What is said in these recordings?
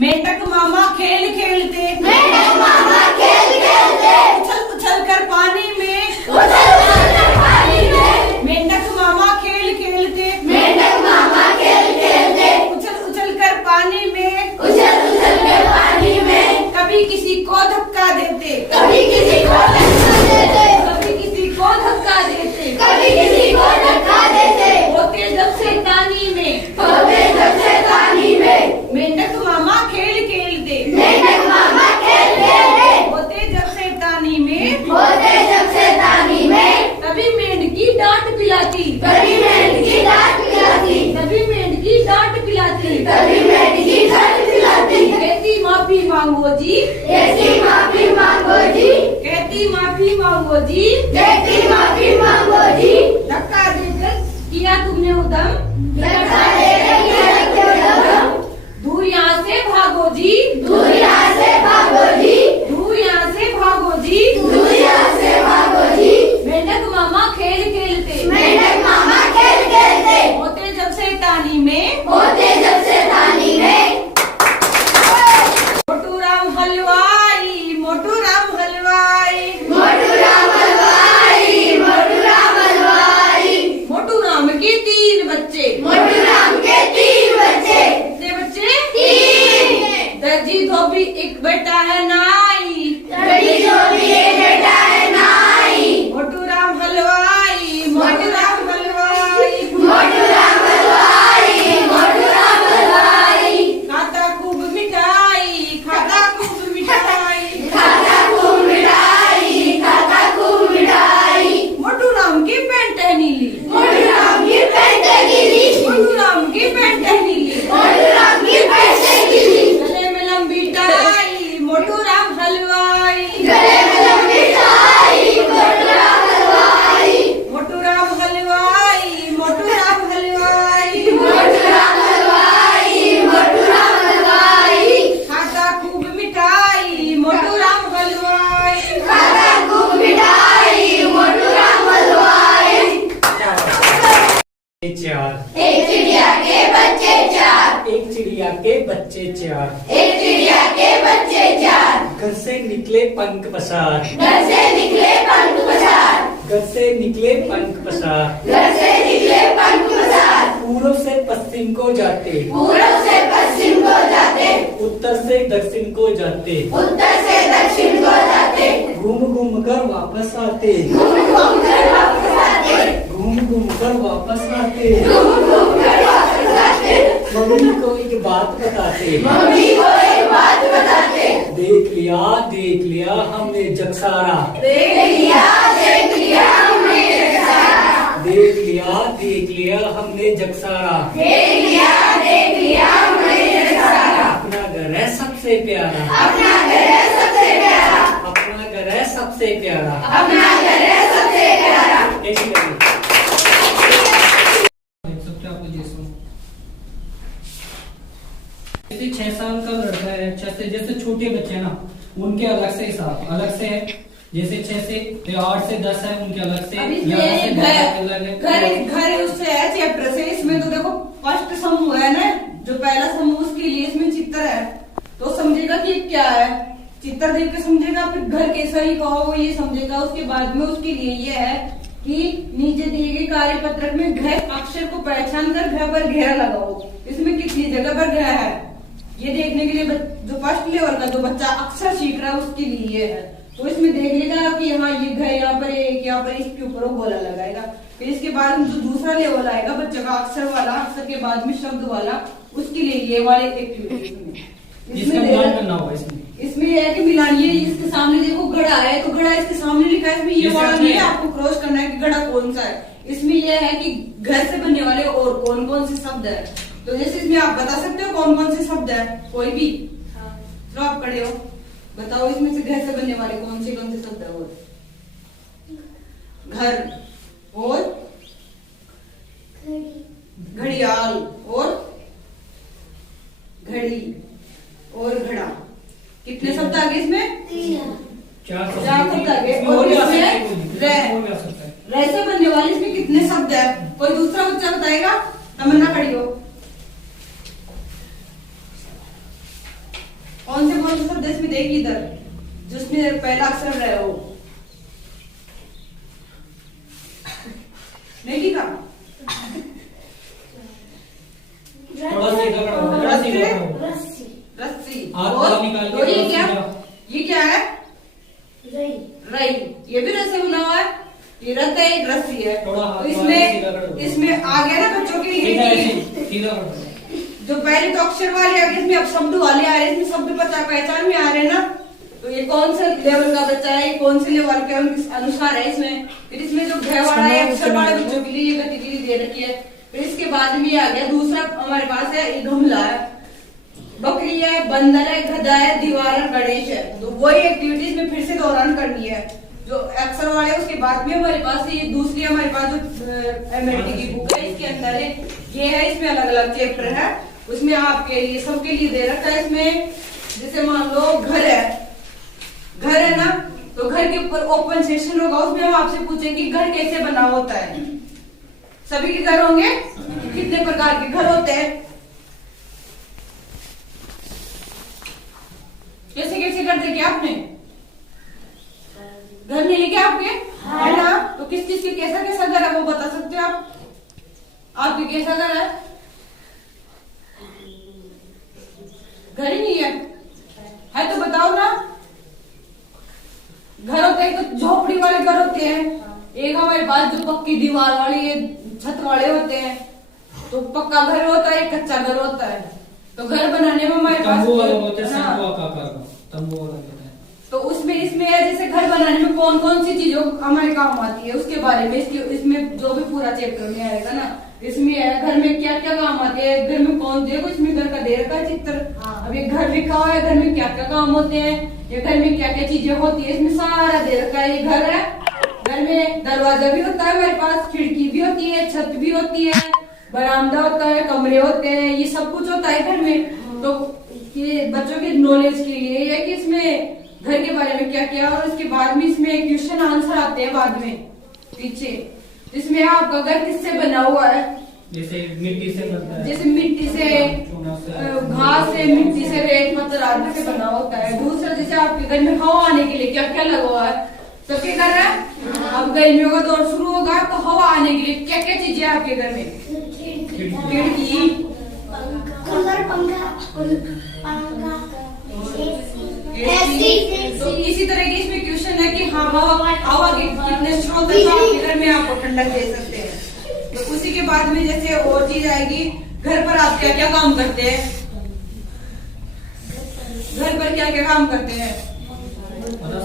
मेंढक मामा खेल खेलते, मेंढक मामा खेल खेलते, उछल उछल कर पानी में, उछल उछल कर पानी में, मेंढक मामा खेल खेलते, मेंढक मामा खेल खेलते, उछल उछल कर पानी में, उछल उछल कर पानी में, कभी किसी को धक्का देते, कभी किसी को धक्का देते, कभी किसी को धक्का देते, कभी किसी को धक्का देते, होते जब शैतानी में, होते जब शैतानी में, मेंढक मामा खेल खेलते, मेंढक मामा खेल खेलते, होते जब शैतानी में, होते जब शैतानी में, कभी मेंढकी डांट पिलाती, कभी मेंढकी डांट पिलाती, कभी मेंढकी डांट पिलाती, कभी मेंढकी डांट पिलाती, कहती माफी मांगो जी, कहती माफी मांगो जी, कहती माफी मांगो जी, कहती माफी मांगो जी, धक्का देकर किया तुमने उदम, धक्का देकर किया उदम, दूर यहाँ से भागो जी, दूर यहाँ से भागो जी, दूर यहाँ से भागो जी, दूर यहाँ से भागो जी, मेंढक मामा खेल खेलते, मेंढक मामा खेल खेलते, होते जब शैतानी में, होते जब शैतानी में, मोटू राम हलवाई, मोटू राम हलवाई, मोटू राम हलवाई, मोटू राम हलवाई, मोटू राम के 3 बच्चे, मोटू राम के 3 बच्चे, कितने बच्चे? 3, दर्जी धोबी एक बेटा है नाई, बड़ी धोबी एक बेटा है नाई, मोटू राम हलवाई, मोटू राम हलवाई, मोटू राम हलवाई, मोटू राम हलवाई, खाता खूब मिठाई, खाता खूब मिठाई, खाता खूब मिठाई, खाता खूब मिठाई, मोटू राम की पैंट है नीली, मोटू राम की पैंट है नीली, मोटू राम की पैंट है नीली, मोटू राम की पैंट है नीली, गले में लंबी टाई, मोटू राम हलवाई, गले में लंबी टाई, मोटू राम हलवाई, मोटू राम हलवाई, मोटू राम हलवाई, मोटू राम हलवाई, मोटू राम हलवाई, खाता खूब मिठाई, मोटू राम हलवाई। खाता खूब मिठाई, मोटू राम हलवाई, चार। एक चिड़िया के बच्चे 4, एक चिड़िया के बच्चे 4, एक चिड़िया के बच्चे 4, घर से निकले पंख पसार, घर से निकले पंख पसार, घर से निकले पंख पसार, घर से निकले पंख पसार, पूर्व से पश्चिम को जाते, पूरब से पश्चिम को जाते, उत्तर से दक्षिण को जाते, उत्तर से दक्षिण को जाते, घूम घूम कर वापस आते, घूम घूम कर वापस आते, घूम घूम कर वापस आते, घूम घूम कर वापस आते, मम्मी को एक बात बताते, मम्मी को एक बात बताते, देख लिया हमने जग सारा, देख लिया हमने जग सारा, देख लिया हमने जग सारा, देख लिया हमने जग सारा, अपना घर है सबसे प्यारा, अपना घर है सबसे प्यारा, अपना घर है सबसे प्यारा। अपना घर है सबसे प्यारा, ऐसी करिए। जैसे 6 साल का लड़का है, जैसे छोटे बच्चे हैं ना, उनके अलग से हिसाब अलग से है। जैसे 6 से 8 से 10 है, उनके अलग से। अभी 11 से 12 अलग है। घर उससे है चैप्टर से। इसमें तो देखो फर्स्ट समूह है ना, जो पहला समूह उसके लिए इसमें चित्र है, तो समझेगा कि ये क्या है, चित्र देख के समझेगा। फिर घर कैसा ही कहो वो ये समझेगा। उसके बाद में उसके लिए ये है कि नीचे दिए गए कार्य पत्रक में घ अक्षर को पहचान कर घ पर घेरा लगाओ। इसमें कितनी जगह पर घ है ये देखने के लिए जो फर्स्ट लेवल का जो बच्चा अक्षर सीख रहा है उसके लिए ये है। तो इसमें देख लेगा कि यहाँ ये घ यहाँ पर एक, यहाँ पर इसके ऊपर वो गोला लगाएगा। फिर इसके बाद में जो दूसरा लेवल आएगा बच्चे का अक्षर वाला, अक्षर के बाद में शब्द वाला, उसके लिए ये वाले एक्टिविटी जिसका मिलान करना होगा इसमें ये है कि मिलान। ये इसके सामने देखो घड़ा है, तो घड़ा इसके सामने लिखा है, इसमें ये वाला नहीं है, आपको क्रॉस करना है कि घड़ा कौन सा है। इसमें यह है कि घर से बनने वाले और कौन कौन से शब्द है। तो जैसे इसमें आप बता सकते हो कौन कौन से शब्द है, कोई भी। तो आप खड़े हो, बताओ इसमें से घर से बनने वाले कौन से शब्द है। और घर और घड़ियाल और घड़ी और घड़ा। कितने शब्द आ गए इसमें? 4 शब्द आ गए। और इसमें रह से बनने वाले इसमें कितने शब्द है? कोई दूसरा बच्चा बताएगा? तमन्ना खड़ी हो। कौन से शब्द इसमें देखिए इधर, जिसमें पहला अक्षर रहे हो। नहीं लिखा? थोड़ा सीधा करो, थोड़ा सीधा करो। रस्सी। रस्सी। हाथ और थोड़ा निकाल के तो ये थोड़ा क्या, सीधा। ये क्या है? रई। रई। ये भी रस्सी बना हुआ है, ये रत है, एक रस्सी है। थोड़ा हाथ तो सीधा करो। इसमें आ गया ना बच्चों के सीधा लिए ऐसे, सीधा करो। जो पहले तो अक्षर वाले आ गए, इसमें अब शब्द वाले आ रहे हैं, इसमें शब्द पहचान में आ रहे हैं ना। तो ये कौन से लेवल का बच्चा है, कौन से लेवल के उनके अनुसार है इसमें। फिर इसमें जो घ वाला है, अक्षर वाले बच्चों के लिए ये गतिविधि दे रखी है। फिर इसके बाद में आ गया दूसरा हमारे पास है, ये गमला है, बकरी है, बंदर है, गधा है, दीवार है, गणेश है। तो वही एक्टिविटीज में फिर से दौरान करनी है जो अक्षर वाले। उसके बाद में हमारे पास ये दूसरी हमारे पास जो एमएलटी की बुक है, इसके अंदर ये है, इसमें अलग अलग चैप्टर है। उसमें आपके लिए सबके लिए दे रखा है। इसमें जैसे मान लो घर है ना, तो घर के ऊपर ओपन सेशन होगा, उसमें हम आपसे पूछेंगे घर कैसे बना होता है। सभी के घर होंगे, कितने प्रकार के घर होते हैं, कैसे कैसे घर देखे आपने, घर नहीं है क्या आपके? है ना। तो किस किस के कैसा कैसा घर है वो बता सकते हो आप? आपके कैसा घर है? घर ही नहीं है तो बताओ ना। घर होते हैं तो झोपड़ी वाले घर होते हैं, एक हमारे पास जो पक्की दीवार वाले ये छत वाले होते हैं। तो पक्का घर होता है, कच्चा घर होता है। तो घर बनाने में हमारे पास तंबू वाला होता है, शंकु आकार का तंबू वाला होता है। तो उसमें इसमें जैसे घर बनाने में कौन कौन सी चीजों हमारे काम आती है उसके बारे में इसमें जो भी पूरा चैप्टर में आएगा ना, इसमें है घर में क्या क्या काम आते हैं, घर में कौन देखो इसमें घर का दे रखा है चित्र। अब ये घर लिखा हुआ है, घर में क्या क्या काम होते हैं, ये घर में क्या क्या चीजें होती है, इसमें सारा दे रखा है। ये घर है, घर में दरवाजा भी होता है हमारे पास, खिड़की भी होती है, छत भी होती है, बरामदा होता है, कमरे होते हैं, ये सब कुछ होता है घर में। तो ये बच्चों के नॉलेज के लिए है कि इसमें घर के बारे में क्या क्या। और उसके बाद में इसमें क्वेश्चन आंसर आते हैं बाद में पीछे। इसमें आपका घर किससे बना हुआ है, जैसे मिट्टी से बनता है, जैसे मिट्टी से, घास से, मिट्टी से, रेत पत्थर आदि से बना होता है। दूसरा जैसे आपके घर में हवा आने के लिए क्या क्या लगा हुआ है, सबके घर है। अब गर्मियों का दौर शुरू होगा तो हवा आने के लिए क्या क्या चीजें है आपके घर में? खिड़की, कूलर, पंखा, तो इसी तरह की इसमें क्वेश्चन है कि हाँ हवा के कितने स्रोत है आपके घर में आपको ठंडक दे सकते हैं। तो उसी के बाद में जैसे और चीज आएगी, घर पर आप क्या क्या काम करते हैं, घर पर क्या क्या काम करते हैं?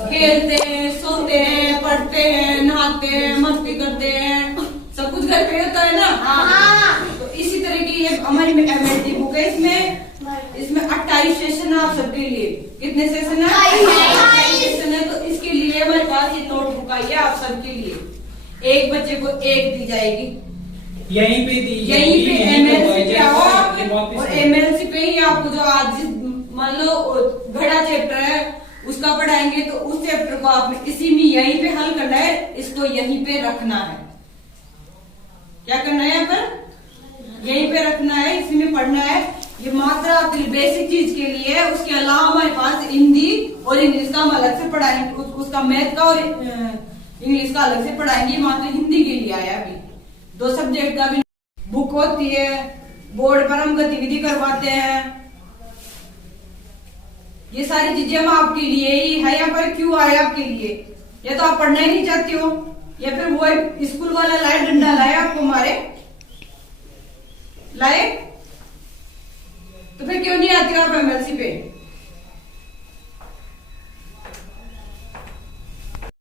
खेलते हैं, सोते हैं, पढ़ते हैं, नहाते हैं, मस्ती करते हैं, सब कुछ घर पे होता है ना। तो इसी तरह की ये हमारी एमएलटी बुक है। इसमें 28 सेशन है आप सबके लिए। कितने सेशन है? 28 सेशन है। तो इसके लिए हमारे पास ये नोटबुक आई है आप सबके लिए। एक बच्चे को एक दी जाएगी, यहीं पे दी, यहीं पे एमएलसी पे आओ, और एमएलसी पे ही आपको जो आज मान लो घड़ा चैप्टर है उसका पढ़ाएंगे, तो उस चैप्टर को आपने इसी में यहीं पे हल करना है, इसको यहीं पे रखना है। क्या करना है यहाँ पर? यहीं पे रखना है, इसी में पढ़ना है। ये मात्र आपके लिए बेसिक चीज के लिए है। उसके अलावा हमारे पास हिंदी और इंग्लिश का हम अलग से पढ़ाएंगे, उसका मैथ का और इंग्लिश का अलग से पढ़ाएंगे। मात्र हिंदी के लिए आया अभी। 2 सब्जेक्ट का भी बुक होती है, बोर्ड पर हम गतिविधि करवाते हैं। ये सारी चीजें हम आपके लिए ही है। यहाँ पर क्यों आए आपके लिए? या तो आप पढ़ना ही नहीं चाहते हो, या फिर वो स्कूल वाला लाए डंडा लाए आपको मारे लाए, तो फिर क्यों नहीं आते हो आप एमएलसी पे?